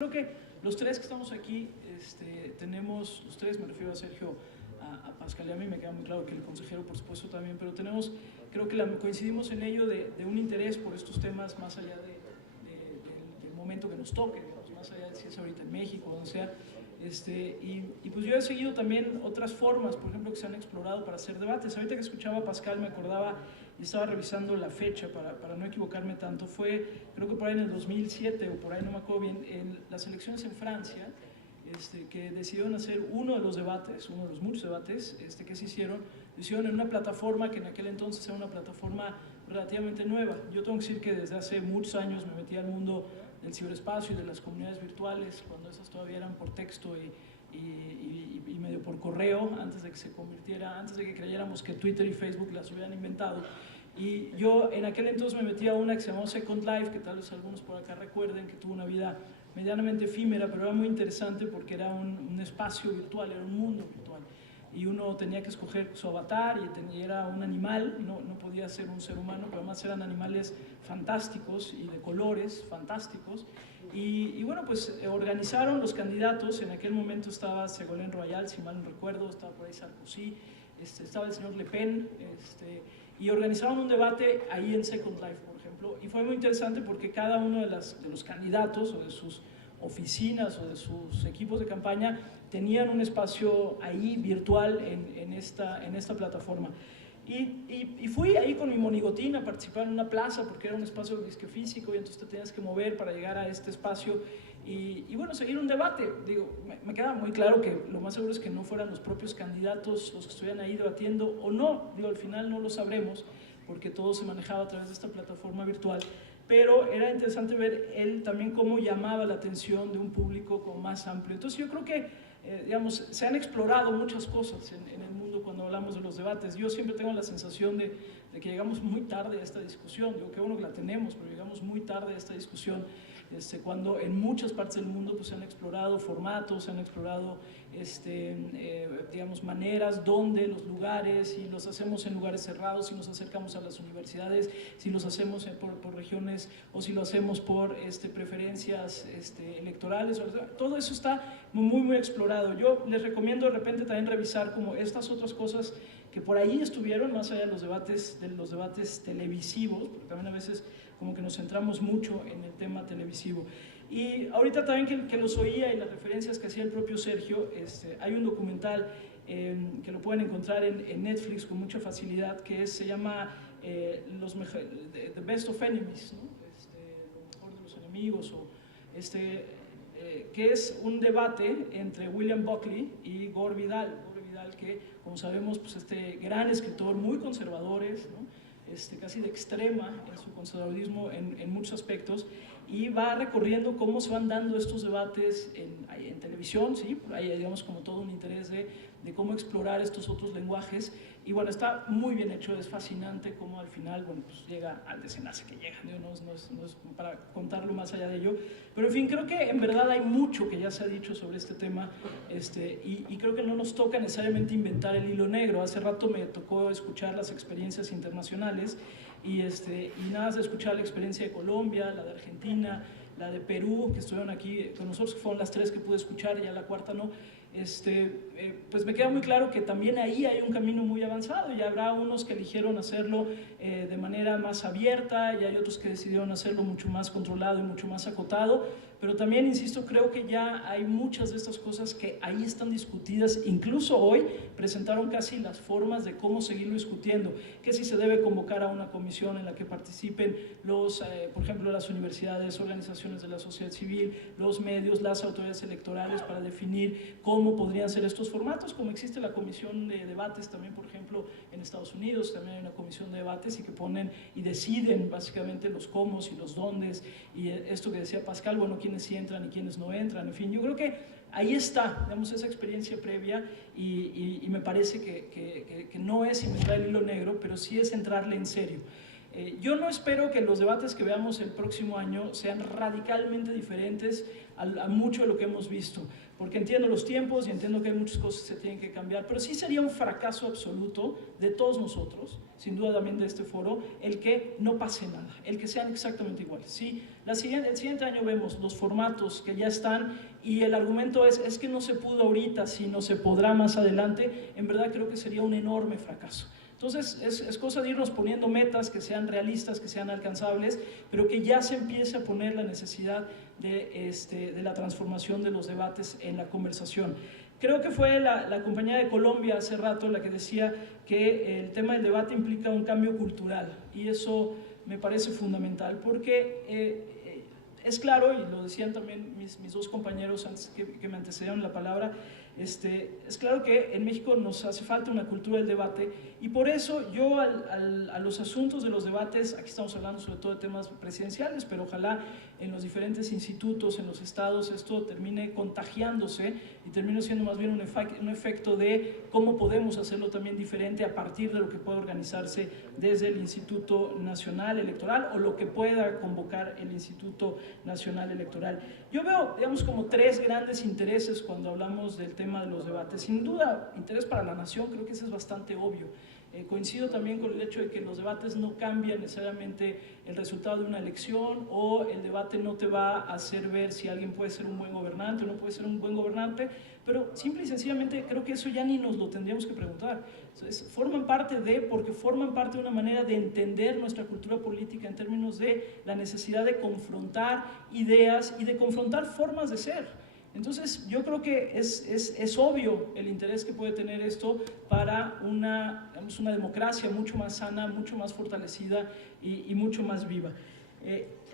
Creo que los tres que estamos aquí tenemos, los tres, me refiero a Sergio, a Pascal y a mí, me queda muy claro que el consejero por supuesto también, pero tenemos, creo que coincidimos en ello de un interés por estos temas más allá del momento que nos toque, digamos, más allá de si es ahorita en México, donde sea. Y pues yo he seguido también otras formas, por ejemplo, que se han explorado para hacer debates. Ahorita que escuchaba a Pascal me acordaba y estaba revisando la fecha para no equivocarme tanto. Fue, creo que por ahí en el 2007 o por ahí, no me acuerdo bien, en las elecciones en Francia, que decidieron hacer uno de los debates, uno de los muchos debates que se hicieron, lo hicieron en una plataforma que en aquel entonces era una plataforma relativamente nueva. Yo tengo que decir que desde hace muchos años me metí al mundo del ciberespacio y de las comunidades virtuales, cuando esas todavía eran por texto y medio por correo, antes de que se convirtiera, antes de que creyéramos que Twitter y Facebook las hubieran inventado. Y yo en aquel entonces me metí a una que se llamó Second Life, que tal vez algunos por acá recuerden, que tuvo una vida medianamente efímera, pero era muy interesante porque era un espacio virtual, era un mundo virtual. Y uno tenía que escoger su avatar y era un animal, no podía ser un ser humano, pero además eran animales fantásticos y de colores fantásticos. Y bueno, pues organizaron los candidatos. En aquel momento estaba Ségolène Royal, si mal no recuerdo, estaba por ahí Sarkozy, estaba el señor Le Pen, y organizaron un debate ahí en Second Life, por ejemplo, y fue muy interesante porque cada uno de los candidatos o de sus oficinas o de sus equipos de campaña tenían un espacio ahí virtual en esta plataforma. Y fui ahí con mi monigotín a participar en una plaza porque era un espacio físico y entonces te tenías que mover para llegar a este espacio y bueno, seguir un debate. Digo, me queda muy claro que lo más seguro es que no fueran los propios candidatos los que estuvieran ahí debatiendo o no. Digo, al final no lo sabremos porque todo se manejaba a través de esta plataforma virtual, pero era interesante ver él también cómo llamaba la atención de un público como más amplio. Entonces yo creo que digamos, se han explorado muchas cosas en el mundo cuando hablamos de los debates. Yo siempre tengo la sensación de que llegamos muy tarde a esta discusión. Digo, qué bueno que la tenemos, pero llegamos muy tarde a esta discusión cuando en muchas partes del mundo pues, se han explorado formatos, se han explorado digamos, maneras donde los lugares, si los hacemos en lugares cerrados, si nos acercamos a las universidades, si los hacemos por regiones o si lo hacemos por preferencias electorales, todo eso está muy explorado. Yo les recomiendo de repente también revisar como estas otras cosas que por ahí estuvieron, más allá de los debates televisivos, porque también a veces como que nos centramos mucho en el tema televisivo. Y ahorita también que los oía y las referencias que hacía el propio Sergio, hay un documental que lo pueden encontrar en Netflix con mucha facilidad, que se llama The Best of Enemies, ¿no? Lo mejor de los enemigos, o que es un debate entre William Buckley y Gore Vidal. Gore Vidal, que como sabemos, pues gran escritor, muy conservador, ¿no? Casi de extrema en su conservadurismo en muchos aspectos, y va recorriendo cómo se van dando estos debates en televisión, ¿sí? Hay, digamos, como todo un interés de cómo explorar estos otros lenguajes, y bueno, está muy bien hecho, es fascinante cómo al final, bueno, pues llega al desenlace que llega, no es para contarlo más allá de ello, pero en fin, creo que en verdad hay mucho que ya se ha dicho sobre este tema, y creo que no nos toca necesariamente inventar el hilo negro. Hace rato me tocó escuchar las experiencias internacionales, y nada más de escuchar la experiencia de Colombia, la de Argentina, la de Perú, que estuvieron aquí con nosotros, que fueron las tres que pude escuchar y ya la cuarta no, pues me queda muy claro que también ahí hay un camino muy avanzado, y habrá unos que eligieron hacerlo de manera más abierta, y hay otros que decidieron hacerlo mucho más controlado y mucho más acotado, pero también, insisto, creo que ya hay muchas de estas cosas que ahí están discutidas. Incluso hoy presentaron casi las formas de cómo seguirlo discutiendo, que si se debe convocar a una comisión en la que participen por ejemplo, las universidades, organizaciones de la sociedad civil, los medios, las autoridades electorales, para definir cómo podrían ser estos formatos, como existe la comisión de debates también, por ejemplo, en Estados Unidos, también hay una comisión de debates y que ponen y deciden básicamente los cómo y los dóndes, y esto que decía Pascal, bueno, quiénes sí entran y quiénes no entran, en fin, yo creo que ahí está, digamos, esa experiencia previa, y me parece que no es inventar el hilo negro, pero sí es entrarle en serio. Yo no espero que los debates que veamos el próximo año sean radicalmente diferentes a mucho de lo que hemos visto, porque entiendo los tiempos y entiendo que hay muchas cosas que se tienen que cambiar, pero sí sería un fracaso absoluto de todos nosotros, sin duda también de este foro, el que no pase nada, el que sean exactamente iguales. Si el siguiente año vemos los formatos que ya están y el argumento es que no se pudo ahorita, sino se podrá más adelante, en verdad creo que sería un enorme fracaso. Entonces, es cosa de irnos poniendo metas que sean realistas, que sean alcanzables, pero que ya se empiece a poner la necesidad de la transformación de los debates en la conversación. Creo que fue la compañía de Colombia hace rato la que decía que el tema del debate implica un cambio cultural, y eso me parece fundamental, porque es claro, y lo decían también mis dos compañeros antes que me antecedieron la palabra, es claro que en México nos hace falta una cultura del debate, y por eso yo a los asuntos de los debates, aquí estamos hablando sobre todo de temas presidenciales, pero ojalá en los diferentes institutos, en los estados, esto termine contagiándose y termine siendo más bien un efecto de cómo podemos hacerlo también diferente a partir de lo que pueda organizarse desde el Instituto Nacional Electoral o lo que pueda convocar el Instituto Nacional Electoral. Yo veo, digamos, como tres grandes intereses cuando hablamos del tema de los debates. Sin duda, interés para la nación, creo que ese es bastante obvio. Coincido también con el hecho de que los debates no cambian necesariamente el resultado de una elección, o el debate no te va a hacer ver si alguien puede ser un buen gobernante o no puede ser un buen gobernante, pero simple y sencillamente creo que eso ya ni nos lo tendríamos que preguntar. Entonces, porque forman parte de una manera de entender nuestra cultura política en términos de la necesidad de confrontar ideas y de confrontar formas de ser. Entonces, yo creo que es obvio el interés que puede tener esto para una democracia mucho más sana, mucho más fortalecida y mucho más viva.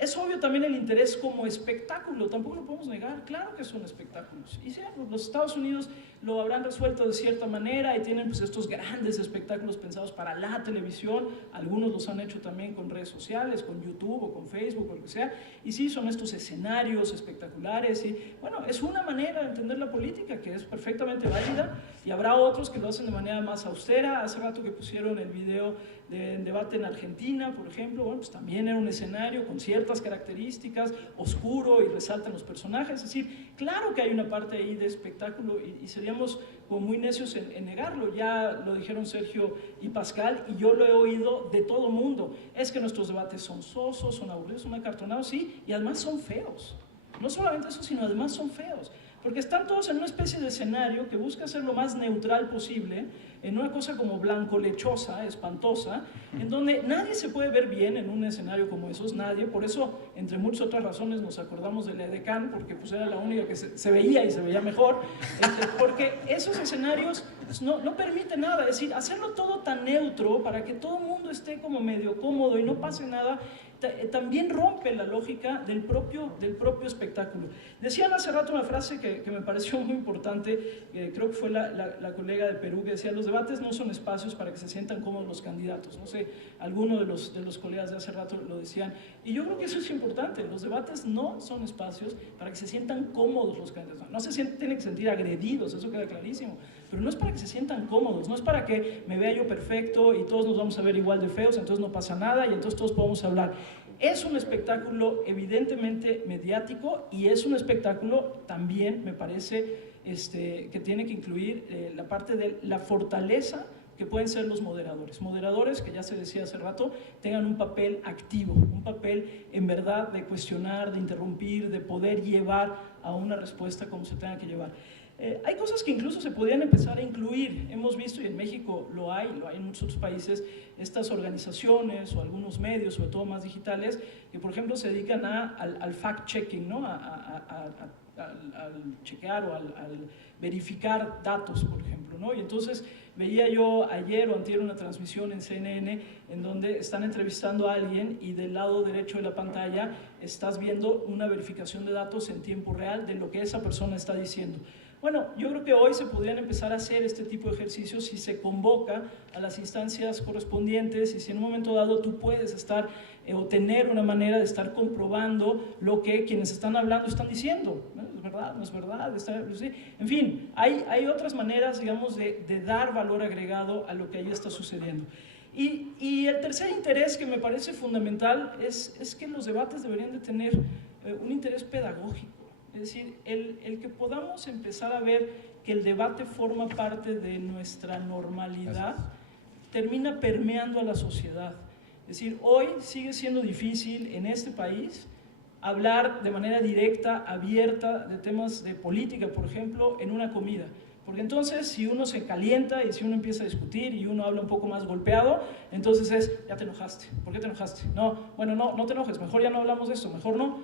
Es obvio también el interés como espectáculo, tampoco lo podemos negar, claro que son espectáculos. Y sí, los Estados Unidos lo habrán resuelto de cierta manera y tienen pues estos grandes espectáculos pensados para la televisión, algunos los han hecho también con redes sociales, con YouTube o con Facebook o lo que sea, y sí, son estos escenarios espectaculares y bueno, es una manera de entender la política que es perfectamente válida, y habrá otros que lo hacen de manera más austera. Hace rato que pusieron el video del debate en Argentina, por ejemplo, bueno, pues también era un escenario con ciertas características, oscuro, y resaltan los personajes. Es decir, claro que hay una parte ahí de espectáculo y seríamos como muy necios en negarlo. Ya lo dijeron Sergio y Pascal, y yo lo he oído de todo mundo. Es que nuestros debates son sosos, son aburridos, son acartonados, sí, y además son feos. No solamente eso, sino además son feos, porque están todos en una especie de escenario que busca ser lo más neutral posible, en una cosa como blanco lechosa, espantosa, en donde nadie se puede ver bien en un escenario como esos, nadie. Por eso, entre muchas otras razones, nos acordamos de la Edecán, porque pues era la única que se veía y se veía mejor, porque esos escenarios no permiten nada. Es decir, hacerlo todo tan neutro para que todo el mundo esté como medio cómodo y no pase nada, también rompe la lógica del propio espectáculo. Decían hace rato una frase que me pareció muy importante, creo que fue la colega de Perú, que decía: los debates no son espacios para que se sientan cómodos los candidatos. No sé, alguno de los colegas de hace rato lo decían, y yo creo que eso es importante. Los debates no son espacios para que se sientan cómodos los candidatos, no se tienen que sentir agredidos, eso queda clarísimo, pero no es para que se sientan cómodos, no es para que me vea yo perfecto y todos nos vamos a ver igual de feos, entonces no pasa nada y entonces todos podemos hablar. Es un espectáculo evidentemente mediático, y es un espectáculo también, me parece, que tiene que incluir la parte de la fortaleza que pueden ser los moderadores que ya se decía hace rato, tengan un papel activo, un papel en verdad de cuestionar, de interrumpir, de poder llevar a una respuesta como se tenga que llevar. Hay cosas que incluso se podrían empezar a incluir. Hemos visto, y en México lo hay en muchos otros países, estas organizaciones o algunos medios, sobre todo más digitales, que por ejemplo se dedican al fact-checking, ¿no? al chequear o al verificar datos, por ejemplo, ¿no? Y entonces veía yo ayer o antier una transmisión en CNN en donde están entrevistando a alguien, y del lado derecho de la pantalla estás viendo una verificación de datos en tiempo real de lo que esa persona está diciendo. Bueno, yo creo que hoy se podrían empezar a hacer este tipo de ejercicios si se convoca a las instancias correspondientes, y si en un momento dado tú puedes estar o tener una manera de estar comprobando lo que quienes están hablando están diciendo. ¿No? ¿Es verdad? ¿No es verdad? ¿Sí? En fin, hay otras maneras, digamos, de dar valor agregado a lo que ahí está sucediendo. Y el tercer interés que me parece fundamental es que los debates deberían de tener un interés pedagógico. Es decir, el que podamos empezar a ver que el debate forma parte de nuestra normalidad, termina permeando a la sociedad. Es decir, hoy sigue siendo difícil en este país hablar de manera directa, abierta, de temas de política, por ejemplo, en una comida. Porque entonces, si uno se calienta y si uno empieza a discutir y uno habla un poco más golpeado, entonces ya te enojaste. ¿Por qué te enojaste? No, bueno, no te enojes, mejor ya no hablamos de esto, mejor no.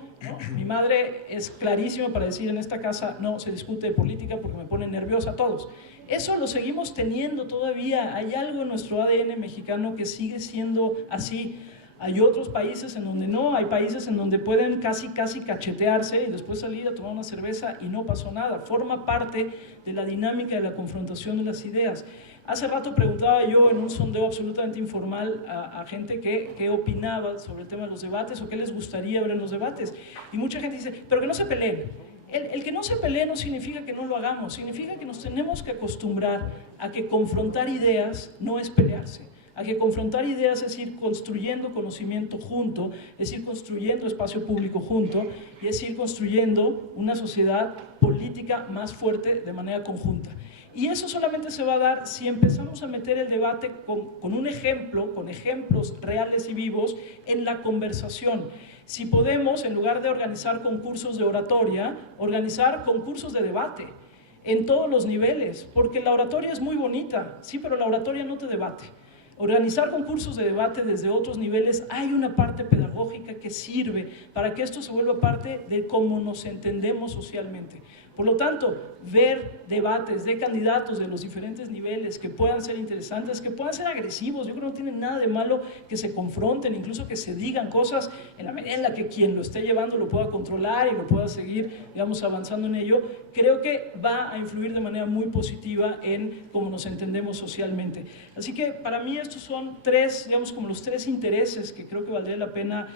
Mi madre es clarísima para decir en esta casa no se discute de política porque me pone nerviosa a todos. Eso lo seguimos teniendo todavía. Hay algo en nuestro ADN mexicano que sigue siendo así. Hay otros países en donde no, hay países en donde pueden casi cachetearse y después salir a tomar una cerveza y no pasó nada. Forma parte de la dinámica de la confrontación de las ideas. Hace rato preguntaba yo en un sondeo absolutamente informal a gente qué opinaba sobre el tema de los debates o qué les gustaría ver en los debates. Y mucha gente dice, pero que no se peleen. El que no se pelee no significa que no lo hagamos, significa que nos tenemos que acostumbrar a que confrontar ideas no es pelearse. A que confrontar ideas es ir construyendo conocimiento junto, es ir construyendo espacio público junto y es ir construyendo una sociedad política más fuerte de manera conjunta. Y eso solamente se va a dar si empezamos a meter el debate con un ejemplo, con ejemplos reales y vivos en la conversación. Si podemos, en lugar de organizar concursos de oratoria, organizar concursos de debate en todos los niveles, porque la oratoria es muy bonita, sí, pero la oratoria no te debate. Organizar concursos de debate desde otros niveles, hay una parte pedagógica que sirve para que esto se vuelva parte de cómo nos entendemos socialmente. Por lo tanto, ver debates de candidatos de los diferentes niveles que puedan ser interesantes, que puedan ser agresivos, yo creo que no tiene nada de malo que se confronten, incluso que se digan cosas en la medida en la que quien lo esté llevando lo pueda controlar y lo pueda seguir, digamos, avanzando en ello, creo que va a influir de manera muy positiva en cómo nos entendemos socialmente. Así que para mí estos son tres, digamos, como los tres intereses que creo que valdría la pena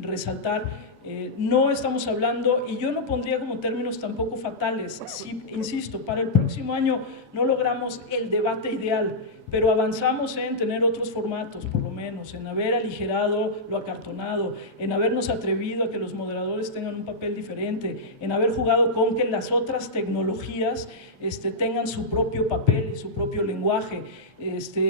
resaltar. No estamos hablando, y yo no pondría como términos tampoco fatales, si, insisto, para el próximo año no logramos el debate ideal, pero avanzamos en tener otros formatos, por lo menos, en haber aligerado lo acartonado, en habernos atrevido a que los moderadores tengan un papel diferente, en haber jugado con que las otras tecnologías tengan su propio papel y su propio lenguaje.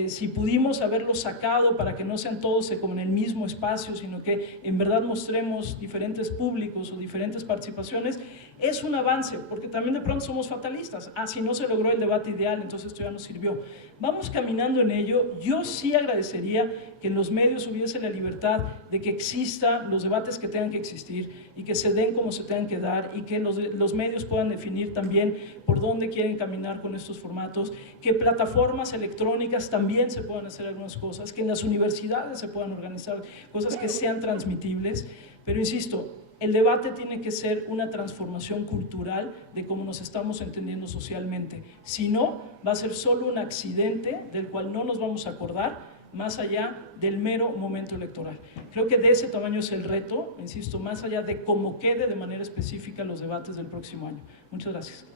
Si pudimos haberlo sacado para que no sean todos como en el mismo espacio, sino que en verdad mostremos diferentes públicos o diferentes participaciones, es un avance, porque también de pronto somos fatalistas. Si no se logró el debate ideal, entonces esto ya no sirvió. Vamos caminando en ello. Yo sí agradecería que en los medios hubiese la libertad de que existan los debates que tengan que existir y que se den como se tengan que dar y que los medios puedan definir también por dónde quieren caminar con estos formatos, que plataformas electrónicas también se puedan hacer algunas cosas, que en las universidades se puedan organizar cosas que sean transmitibles, pero insisto, el debate tiene que ser una transformación cultural de cómo nos estamos entendiendo socialmente. Si no, va a ser solo un accidente del cual no nos vamos a acordar más allá del mero momento electoral. Creo que de ese tamaño es el reto, insisto, más allá de cómo quede de manera específica los debates del próximo año. Muchas gracias.